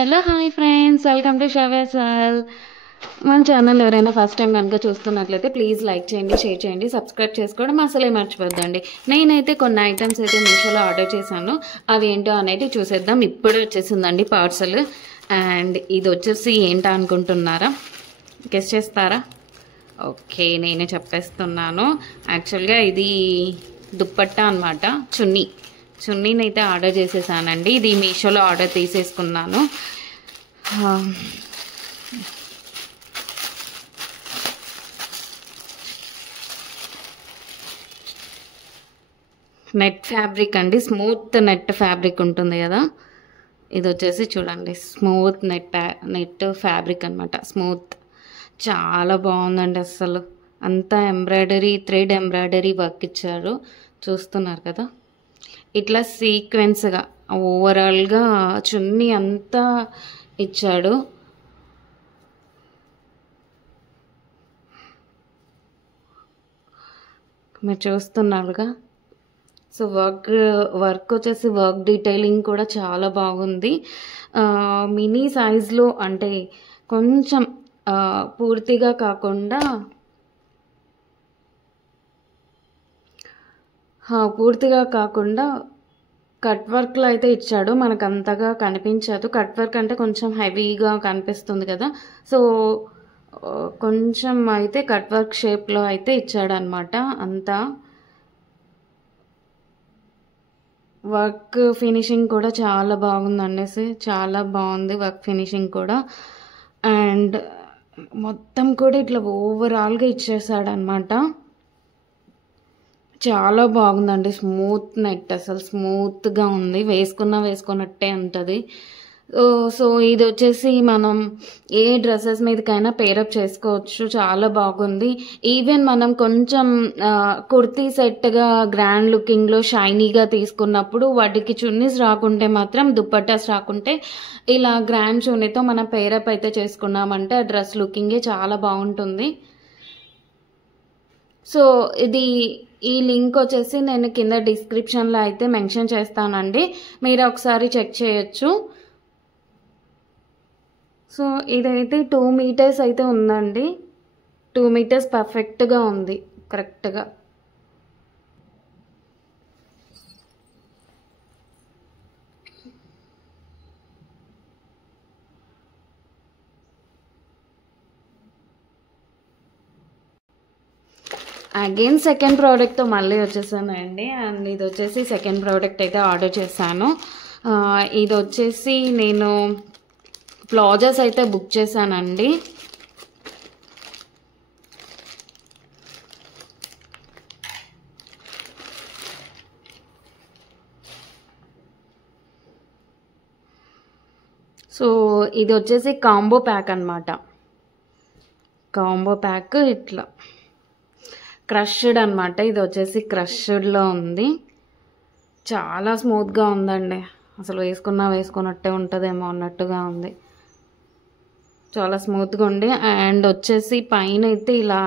Hello hi friends, welcome to షవేసాల్. మన channel ఎవరైనా ఫస్ట్ టైం కనుక చూస్తున్నట్లయితే ప్లీజ్ లైక్ చేయండి, షేర్ చేయండి, సబ్స్క్రైబ్ చేసుకోవడం అసలే మర్చిపోద్దండి. నేనైతే కొన్ని ఐటమ్స్ అయితే మీషోలో ఆర్డర్ చేశాను. అవి ఏంటో అనేది చూసేద్దాం. ఇప్పుడే వచ్చేసిందండి పార్సల్. అండ్ ఇది వచ్చేసి ఏంటో అనుకుంటున్నారా? గెస్ చేస్తారా? ఓకే, నేనే చెప్పేస్తున్నాను. యాక్చువల్గా ఇది దుప్పట్టా అనమాట, చున్నీని అయితే ఆర్డర్ చేసేసానండి. ఇది మీషోలో ఆర్డర్ తీసేసుకున్నాను. నెట్ ఫ్యాబ్రిక్ అండి, స్మూత్ నెట్ ఫ్యాబ్రిక్ ఉంటుంది కదా, ఇది వచ్చేసి చూడండి స్మూత్ నెట్ ఫ్యాబ్రిక్ అనమాట. స్మూత్, చాలా బాగుందండి. అసలు అంతా ఎంబ్రాయిడరీ, థ్రెడ్ ఎంబ్రాయిడరీ వర్క్ ఇచ్చారు, చూస్తున్నారు కదా. ఇట్లా సీక్వెన్స్గా ఓవరాల్గా చున్నీ అంతా ఇచ్చాడు. మీరు చూస్తున్నారుగా. సో వర్క్ వచ్చేసి వర్క్ డీటెయిలింగ్ కూడా చాలా బాగుంది. మినీ సైజ్లో, అంటే కొంచెం పూర్తిగా కాకుండా కట్ వర్క్లో అయితే ఇచ్చాడు. మనకు అంతగా కనిపించదు. కట్ వర్క్ అంటే కొంచెం హెవీగా కనిపిస్తుంది కదా, సో కొంచెం అయితే కట్ వర్క్ షేప్లో అయితే ఇచ్చాడనమాట. అంతా వర్క్ ఫినిషింగ్ కూడా చాలా బాగుందండి, చాలా బాగుంది వర్క్ ఫినిషింగ్ కూడా. అండ్ మొత్తం కూడా ఇట్లా ఓవరాల్గా ఇచ్చేసాడనమాట. చాలా బాగుందండి. స్మూత్ నెట్, అసలు స్మూత్గా ఉంది, వేసుకున్నట్టే ఉంటుంది. సో ఇది వచ్చేసి మనం ఏ డ్రెస్సెస్ మీదకైనా పేరప్ చేసుకోవచ్చు, చాలా బాగుంది. ఈవెన్ మనం కొంచెం కుర్తీ సెట్గా గ్రాండ్ లుకింగ్లో షైనీగా తీసుకున్నప్పుడు వాటికి చున్నీస్ రాకుంటే మాత్రం, దుప్పటాస్ రాకుంటే ఇలా గ్రాండ్ చున్నీతో మనం పేరప్ అయితే చేసుకున్నామంటే ఆ డ్రెస్ లుకింగే చాలా బాగుంటుంది. సో ఈ లింక్ వచ్చేసి నేను కింద డిస్క్రిప్షన్లో అయితే మెన్షన్ చేస్తానండి, మీరు ఒకసారి చెక్ చేయొచ్చు. సో ఇదైతే 2 మీటర్స్ అయితే ఉందండి. 2 మీటర్స్ పర్ఫెక్ట్గా ఉంది, కరెక్ట్గా. అగైన్ సెకండ్ ప్రోడక్ట్తో మళ్ళీ వచ్చేసానండి. అండ్ ఇది వచ్చేసి సెకండ్ ప్రోడక్ట్ అయితే ఆర్డర్ చేశాను. ఇది వచ్చేసి నేను ప్లాజోస్ అయితే బుక్ చేశానండి. సో ఇది వచ్చేసి కాంబో ప్యాక్ అనమాట. కాంబో ప్యాక్ ఇట్లా క్రష్డ్ అనమాట. ఇది వచ్చేసి క్రష్డ్లో ఉంది, చాలా స్మూత్గా ఉందండి. అసలు వేసుకున్నట్టే ఉంటుందేమో అన్నట్టుగా ఉంది, చాలా స్మూత్గా ఉంది. అండ్ వచ్చేసి పైన అయితే ఇలా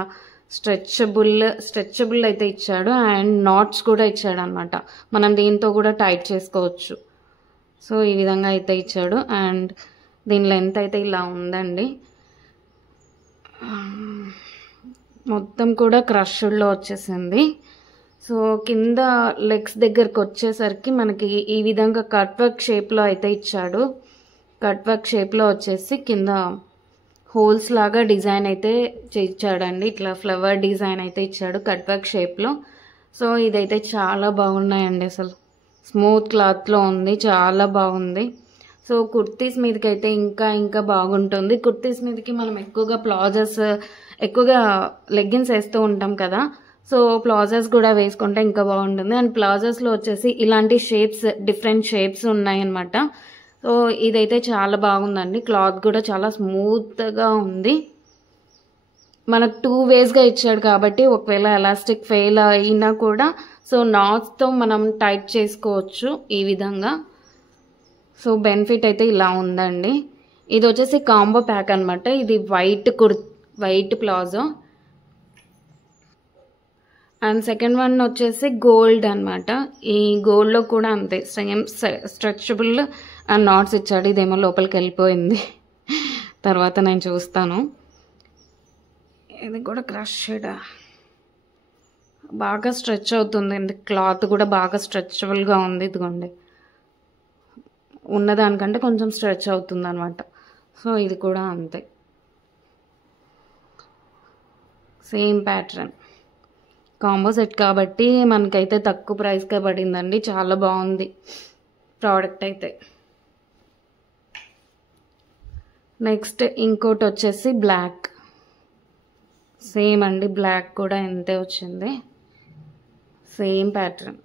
స్ట్రెచబుల్ అయితే ఇచ్చాడు. అండ్ నాట్స్ కూడా ఇచ్చాడు అనమాట, మనం దీంతో కూడా టైట్ చేసుకోవచ్చు. సో ఈ విధంగా అయితే ఇచ్చాడు. అండ్ దీని లెంత్ అయితే ఇలా ఉందండి. మొత్తం కూడా క్రష్డ్లో వచ్చేసింది. సో కింద లెగ్స్ దగ్గరకు వచ్చేసరికి మనకి ఈ విధంగా కట్ వర్క్ షేప్లో అయితే ఇచ్చాడు. కట్ వర్క్ షేప్లో వచ్చేసి కింద హోల్స్ లాగా డిజైన్ అయితే ఇచ్చాడండి. ఇట్లా ఫ్లవర్ డిజైన్ అయితే ఇచ్చాడు కట్ వర్క్ షేప్లో. సో ఇదైతే చాలా బాగున్నాయండి, అసలు స్మూత్ క్లాత్లో ఉంది, చాలా బాగుంది. సో కుర్తీస్ మీదకి అయితే ఇంకా బాగుంటుంది. కుర్తీస్ మీదకి మనం ఎక్కువగా లెగ్గిన్స్ వేస్తూ ఉంటాం కదా, సో ప్లాజోస్ కూడా వేసుకుంటే ఇంకా బాగుంటుంది. అండ్ ప్లాజోస్లో వచ్చేసి ఇలాంటి డిఫరెంట్ షేప్స్ ఉన్నాయన్నమాట. సో ఇదైతే చాలా బాగుందండి. క్లాత్ కూడా చాలా స్మూత్గా ఉంది. మనకు 2 వేస్గా ఇచ్చాడు కాబట్టి ఒకవేళ ఎలాస్టిక్ ఫెయిల్ అయినా కూడా సో నాట్స్తో మనం టైట్ చేసుకోవచ్చు ఈ విధంగా. సో బెనిఫిట్ అయితే ఇలా ఉందండి. ఇది వచ్చేసి కాంబో ప్యాక్ అనమాట. ఇది white palazzo. And second one వచ్చేసి గోల్డ్ అనమాట. ఈ గోల్డ్లో కూడా అంతే, సేమ్ స్ట్రెచబుల్ అండ్ నాట్స్ ఇచ్చాడు. ఇదేమో లోపలికి వెళ్ళిపోయింది, తర్వాత నేను చూస్తాను. ఇది కూడా క్రష్డ్, బాగా స్ట్రెచ్ అవుతుంది. క్లాత్ కూడా బాగా స్ట్రెచబుల్గా ఉంది. ఇదిగోండి, ఉన్నదానికంటే కొంచెం స్ట్రెచ్ అవుతుంది అనమాట. సో ఇది కూడా అంతే, సేమ్ ప్యాటర్న్. కాంబో సెట్ కాబట్టి మనకైతే తక్కువ ప్రైస్కే పడిందండి. చాలా బాగుంది ప్రోడక్ట్ అయితే. నెక్స్ట్ ఇంకోటి వచ్చేసి బ్లాక్, సేమ్ అండి. బ్లాక్ కూడా ఎంతే వచ్చింది, సేమ్ ప్యాటర్న్.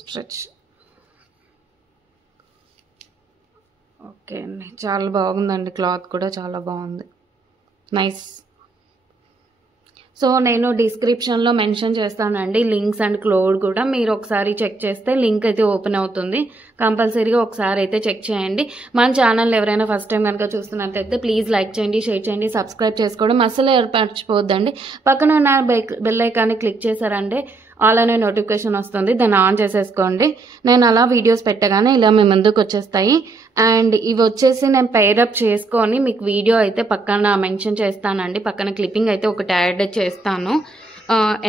స్ట్రెచ్ ఓకే అండి, చాలా బాగుందండి. క్లాత్ కూడా చాలా బాగుంది, నైస్. సో నేను డిస్క్రిప్షన్లో మెన్షన్ చేస్తానండి లింక్స్ అండ్ కోడ్ కూడా. మీరు ఒకసారి చెక్ చేస్తే లింక్ అయితే ఓపెన్ అవుతుంది. కంపల్సరీగా ఒకసారి అయితే చెక్ చేయండి. మన ఛానల్ ఎవరైనా ఫస్ట్ టైం కనుక చూస్తున్నట్లయితే ప్లీజ్ లైక్ చేయండి, షేర్ చేయండి, సబ్స్క్రైబ్ చేసుకోవడం అస్సలు మర్చిపోవద్దండి. పక్కన ఉన్న బెల్ ఐకాన్ని క్లిక్ చేశారంటే ఆల్ అనే నోటిఫికేషన్ వస్తుంది, దాన్ని ఆన్ చేసేసుకోండి. నేను అలా వీడియోస్ పెట్టగానే ఇలా మీ ముందుకు వచ్చేస్తాయి. అండ్ ఇవి వచ్చేసి నేను పేరప్ చేసుకొని మీకు వీడియో అయితే పక్కన మెన్షన్ చేస్తానండి. పక్కన క్లిప్పింగ్ అయితే ఒకటి యాడ్ చేస్తాను,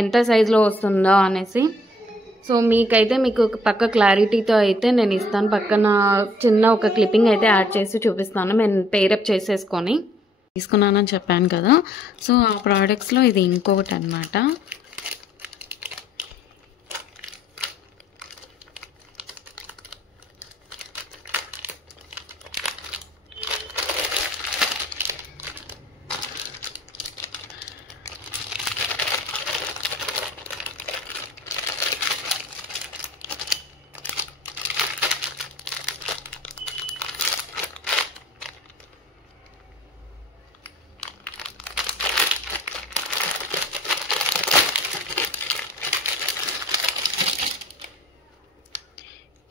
ఎంత సైజులో వస్తుందో అనేసి. సో మీకు పక్క క్లారిటీతో అయితే నేను ఇస్తాను. పక్కన చిన్న ఒక క్లిప్పింగ్ అయితే యాడ్ చేసి చూపిస్తాను, నేను పేరప్ చేసేసుకొని తీసుకున్నానని చెప్పాను కదా. సో ఆ ప్రోడక్ట్స్లో ఇది ఇంకొకటి అనమాట.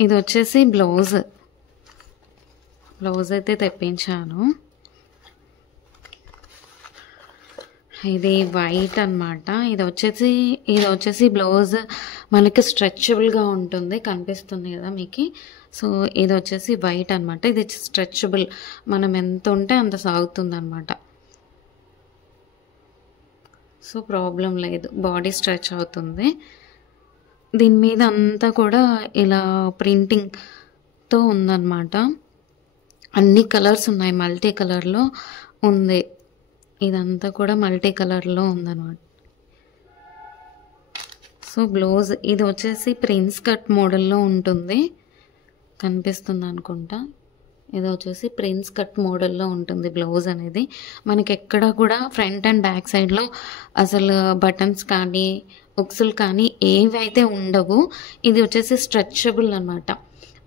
ఇది వచ్చేసి బ్లౌజ్ అయితే తెప్పించాను. ఇది వైట్ అనమాట. ఇది వచ్చేసి బ్లౌజ్ మనకి స్ట్రెచబుల్గా ఉంటుంది, కనిపిస్తుంది కదా మీకు. సో ఇది వచ్చేసి వైట్ అనమాట. ఇది స్ట్రెచబుల్, మనం ఎంత ఉంటే అంత సాగుతుంది అనమాట. సో ప్రాబ్లం లేదు, బాడీ స్ట్రెచ్ అవుతుంది. దీని మీద అంతా కూడా ఇలా ప్రింటింగ్తో ఉందన్నమాట. అన్ని కలర్స్ ఉన్నాయి, మల్టీ కలర్లో ఉంది. ఇదంతా కూడా మల్టీ కలర్లో ఉందన్నమాట. సో బ్లౌజ్ ఇది వచ్చేసి ప్రిన్స్ కట్ మోడల్లో ఉంటుంది, కనిపిస్తుంది అనుకుంటా. ఇది వచ్చేసి ప్రిన్స్ కట్ మోడల్లో ఉంటుంది బ్లౌజ్ అనేది. మనకి ఎక్కడ కూడా ఫ్రంట్ అండ్ బ్యాక్ సైడ్లో అసలు బటన్స్ కానీ ఉక్సులు కానీ ఏవైతే ఉండవు. ఇది వచ్చేసి స్ట్రెచబుల్ అనమాట.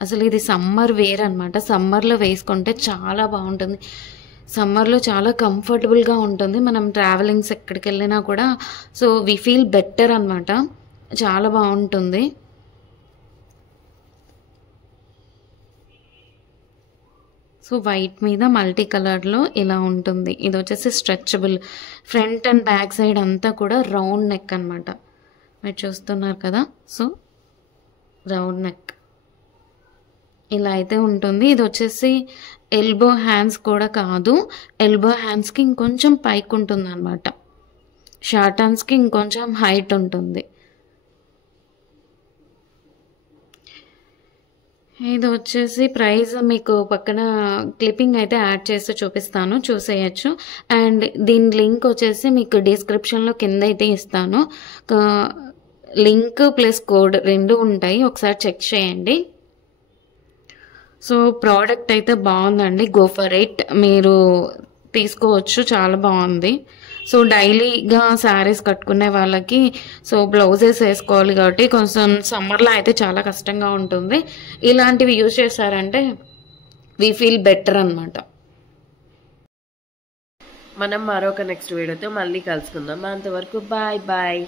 అసలు ఇది సమ్మర్ వేర్ అనమాట. సమ్మర్లో వేసుకుంటే చాలా బాగుంటుంది, సమ్మర్లో చాలా కంఫర్టబుల్గా ఉంటుంది. మనం ట్రావెలింగ్స్ ఎక్కడికి వెళ్ళినా కూడా సో వి ఫీల్ బెటర్ అనమాట, చాలా బాగుంటుంది. సో వైట్ మీద మల్టీ కలర్లో ఇలా ఉంటుంది. ఇది వచ్చేసి stretchable, front and back side అంతా కూడా రౌండ్ నెక్ అనమాట. మీరు చూస్తున్నారు కదా, సో రౌండ్ నెక్ ఇలా అయితే ఉంటుంది. ఇది వచ్చేసి ఎల్బో హ్యాండ్స్ కూడా కాదు, ఎల్బో హ్యాండ్స్కి ఇంకొంచెం పైకి ఉంటుంది అనమాట. షార్ట్ హ్యాండ్స్కి ఇంకొంచెం హైట్ ఉంటుంది. ఇది వచ్చేసి ప్రైస్ మీకు పక్కన క్లిప్పింగ్ అయితే యాడ్ చేసి చూపిస్తాను, చూసేయచ్చు. అండ్ దీని లింక్ వచ్చేసి మీకు డిస్క్రిప్షన్లో కింద అయితే ఇస్తాను. లింక్ ప్లస్ కోడ్ రెండు ఉంటాయి, ఒకసారి చెక్ చేయండి. సో ప్రోడక్ట్ అయితే బాగుందండి, గో ఫర్ ఇట్, మీరు తీసుకోవచ్చు, చాలా బాగుంది. సో డైలీగా శారీస్ కట్టుకునే వాళ్ళకి సో బ్లౌజెస్ వేసుకోవాలి కాబట్టి కొంచెం సమ్మర్లో అయితే చాలా కష్టంగా ఉంటుంది. ఇలాంటివి యూజ్ చేశారంటే వి ఫీల్ బెటర్ అనమాట. మనం మరొక నెక్స్ట్ వీడియోతో మళ్ళీ కలుసుకుందాం. అంతవరకు బాయ్ బాయ్.